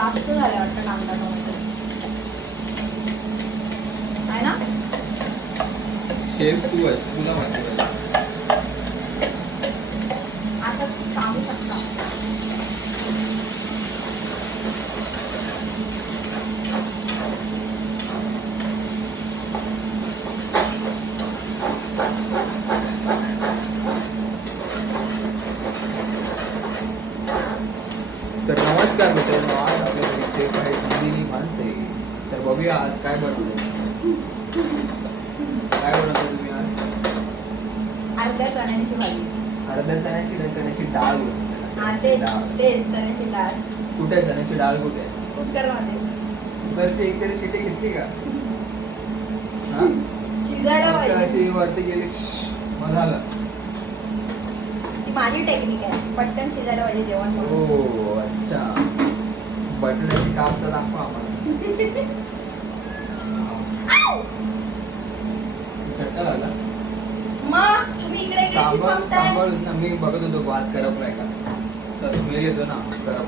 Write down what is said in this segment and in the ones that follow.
जास्त झालं वाटतं कांदा टोमॅटो आहे ना. शेफ तू आहेस, तुला माहिती पाहिजे. आता सांगू शकता. तर नमस्कार मित्रांनो, आज आपल्याकडे शेफ आहे नंदिनी माणसे. तर बघूया आज काय बनवलंय. काय बनवताय तुम्ही आज? अर्ध्या चण्याची भाजी. अर्ध्या चण्याची नाही, चण्याची डाळ हा बनवते. तेच डाळ तेच चण्याची डाळ कुठे आहे? चण्याची डाळ कुठे आहे? कुकरमध्ये कुकरची एक तरी शिटी घेतली का? हा? शिजायला फक्त पाहिजे. अशी वरती गेली मग झालं. ती माझी टेक्निक आहे, पटकन शिजायला पाहिजे जेवण म्हणून. हो अच्छा. बटाट्याची काप तर दाखवा आम्हाला. झटका लागला. मग तुम्ही इकडे इकडे चिपकताय. सांभाळून ना, मी बघत होतो भात करपलाय का. तर स्मेल येतो ना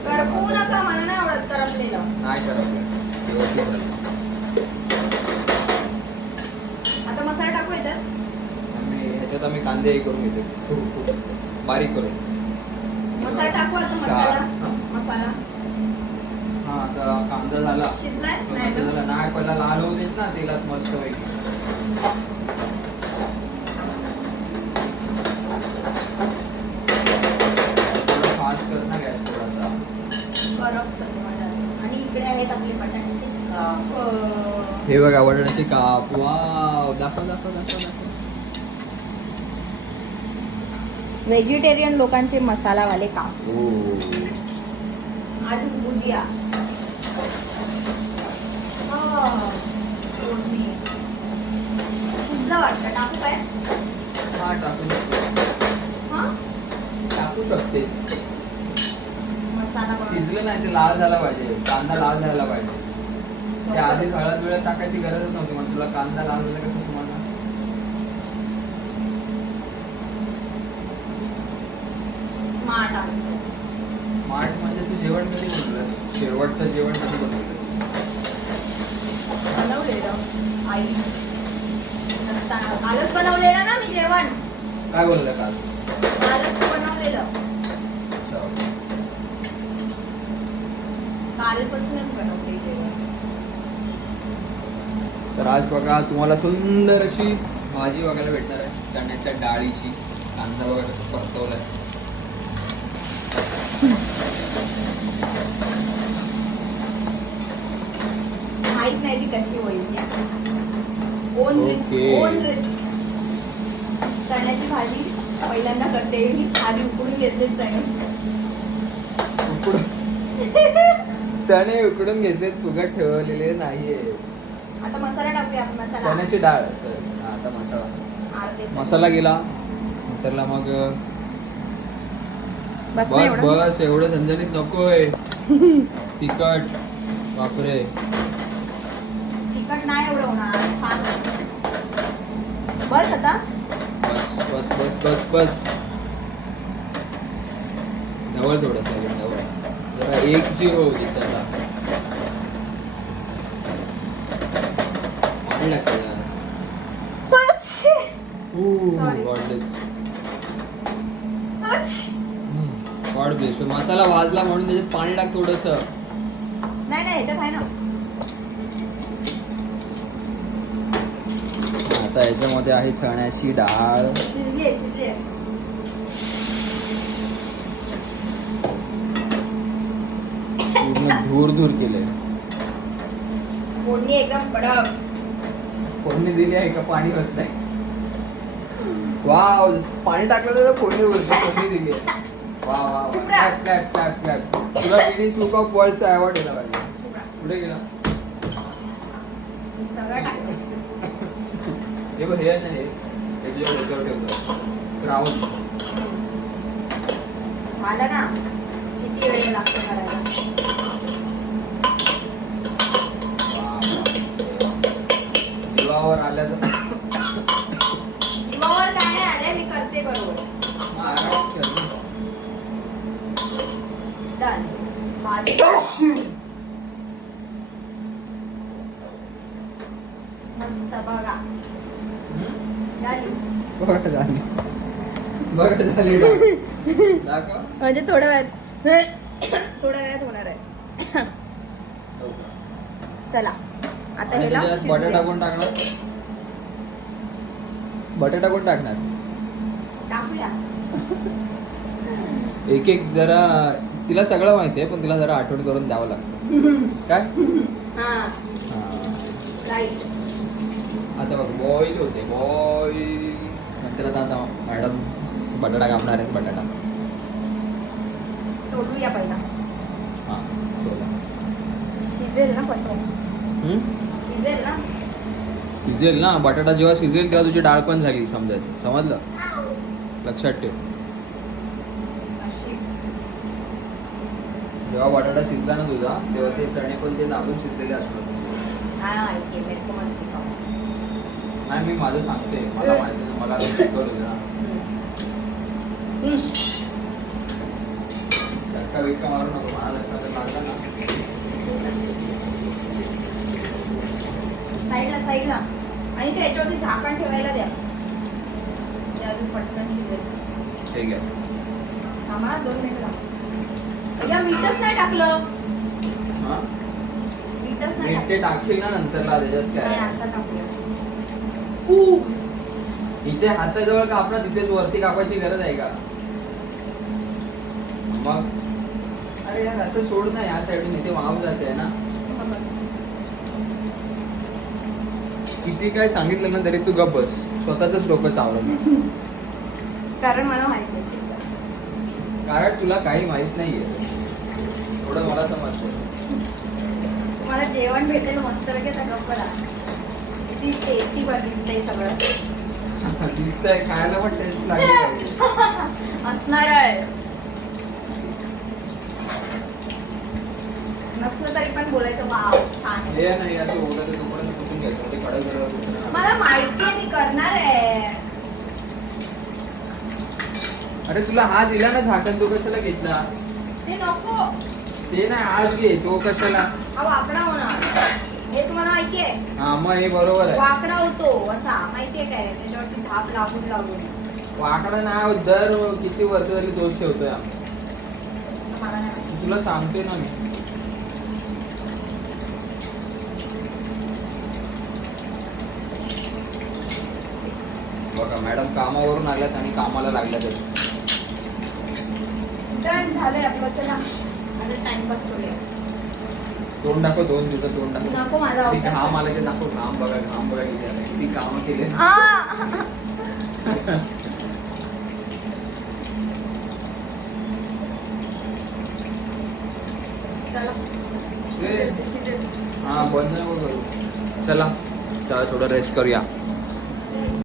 करपू नका, मला नाही आवडत करपलेलं. नाही करपलाय. व्यवस्थित झालं. आता मसाला टाकू याच्यात. आणि ह्याच्यात आम्ही कांदे हे करून घेतो खूप बारीक करून. मसाला टाकू आता. मसाला हा आता कांदा झाला. शिजलाय तो नाही कांदा ना? झाला. नाही पहिला लाल होऊ देत ना तेलात मस्त पैकी. फास्ट कर ना गॅस थोडासा. करपतं तुम्हाला. आणि इकडे आहेत आपले बटाट्याचे काप. हे बघा बटाट्याचे काप. वाव, दाखव दाखव दाखव दाखव. व्हेजिटेरियन लोकांचे मसालावाले काप. हो अजून भुजिया. फोडणी. शिजलं वाटतं. टाकू काय? हा टाकू शकतेस. हा टाकू शकतेस. मसाला बनव. शिजलं नाही, ते लाल झाला पाहिजे. कांदा लाल झाला पाहिजे. त्या आधी हळद बिळद टाकायची गरजच नव्हती. म्हणजे तुला कांदा लाल झाला कसं तुम्हाला. Smart answer. स्मार्ट म्हणजे तू जेवण कधी बनवलंस? शेवटचं जेवण कधी बनवलंस? बनवलेलं आई नसताना. कालच बनवलेलं ना मी जेवण. काय बोललं काल? कालच बनवलेलं. कालपासूनच बनवते जेवण. तर आज बघा तुम्हाला सुंदर अशी भाजी बघायला भेटणार आहे चण्याच्या डाळीची. कांदा बघा कसं परतवलाय. माहित नाही ती कशी होईल. On risk. Okay. On risk. चण्याची भाजी पहिल्यांदा करते मी. आधी उकडून घेतले चणे. चणे उकडून घेतले, फुगत ठेवलेले नाहीये. आता मसाला टाकूया आपण. मसाला चण्याची डाळ. आता मसाला. अर्धे चणे. मसाला गेला नंतरला मग बस बस ना एवढं. बस एवढं झणझणीत नकोय. तिखट बापरे. तिखट नाही एवढं होणार. छान होतं. बस आता. बस बस बस बस बस. ढवळ थोडंसं ढवळ. जरा एक जीव होऊ दे त्याला. पाणी टाकते जरा. Sorry. God bless. मसाला वाजला म्हणून त्याच्यात पाणी टाक थोडस. नाही नाही ह्याच्यात आहे ना. आता याच्यामध्ये आहे चण्याची डाळ. शिजली आहे. शिजली आहे. पूर्ण धूर धूर केलंय. फोडणी एकदम कडक. फोडणी दिली आहे का? पाणी होत नाही. वाव, पाणी टाकलं तर फोडणी बोलतो. फोडणी दिली आहे. वा वा वा. Clap clap clap clap. तुला गिनीज बुक ऑफ वर्ल्डचा अवॉर्ड दिला पाहिजे. कुठे गेला? सगळं टाकलं. हे बघ, हे आहे ना, हे ह्याच्यावर ठेवतो. राहून झालं ना. किती वेळ लागतो करायला. जीवावर आल्याचं. जीवावर काय नाही आलंय. मी करते बरोबर. डन. भाजी बघ झाली दाखव. म्हणजे थोड्या वेळात होणार आहे. चला आता आणि ह्याला त्याच्यात शिजू बटाटा द्या. कोण टाकणार? बटाटा कोण टाकणार? टाकूया. एक एक जरा तिला सगळं माहिती आहे पण तिला जरा आठवण करून द्यावं लागतं काय. हा हा. राईट. आता बघ बॉईल होते बॉईल नंतर आता मॅडम बटाटा कापणार आहेत. बटाटा सोडूया पहिला. हा सोला. शिजेल ना पण तो. शिजेल ना. शिजेल ना बटाटा जेव्हा शिजेल तेव्हा तुझी डाळ पण झाली समजायची. समजलं. लक्षात ठेव. अशी. जेव्हा बटाटा शिजला ना तुझा तेव्हा ते चणे पण ते दाबून शिजलेले असतात. हा माहिती आहे. मेरे को मन सिखाओ. नाही मी माझं सांगते मला माहिती नाही. मला शिकवलं ना. धक्का विक्का मारू नको. मला लक्षात लागला ना. साईडला आणि त्याच्यावरती झाकण ठेवायला द्या. ते अजून पटकन शिजेल. ठीक आहे. थांबा 2 मिनिटं. अय्या मीठच नाही टाकलं. हा मीठच नाही मीठ ते टाकशील ना नंतरला त्याच्यात नाही, काय. आता टाकूया. इथे हाताजवळ कापणार तिथेच वरती कापायची गरज आहे का? मग अरे यार असं सोड ना. या साईडून इथे वाव जाते ना. किती काय सांगितलं ना तरी तू गप्प बस. स्वतःच डोकं चावलं. कारण मला माहिती आहे. कारण तुला काही माहित नाहीये एवढं मला समजतं. तुम्हाला जेवण भेटेल मस्त पैकी आता गप्प राहा. किती टेस्टी दिसतंय सगळं. दिसतंय खायला पण टेस्ट लागली पाहिजे. असणार आहे. नसलं तरी पण बोलायचं वाव छान आहे. हे नाही असं ओढलं तर तोपर्यंत पुसून घ्यायचं. म्हणजे कडक झाल्यावर मला माहिती आहे मी करणार आहे. अरे तुला हा दिला ना झाकण तो कशाला घेतला? ते नको. ते नाही आज घे. तो कशाला? हा वाकडा होणार. हे तुम्हाला माहिती आहे. हा मग हे बरोबर आहे. वाकडा होतो असा माहितीये काय. त्याच्यावरती धाप लागून वाकडा नाही. दर किती वर्ष झाली दोष ठेवतोय आम्ही. मला नाही माहिती. तुला सांगते ना मी. बघा मॅडम कामावरून आल्यात आणि कामाला लागल्यात. डन झालंय आपलं. चला आता टाइमपास करूया. तोंड दाखव. 2 दिवसात तोंड दाखव. नको माझा किती अवतार. घाम आले ते दाखव. घाम बघा किती आले. किती कामं केले. चला हा बंद नको करू. चला थोडं रेस्ट करूया.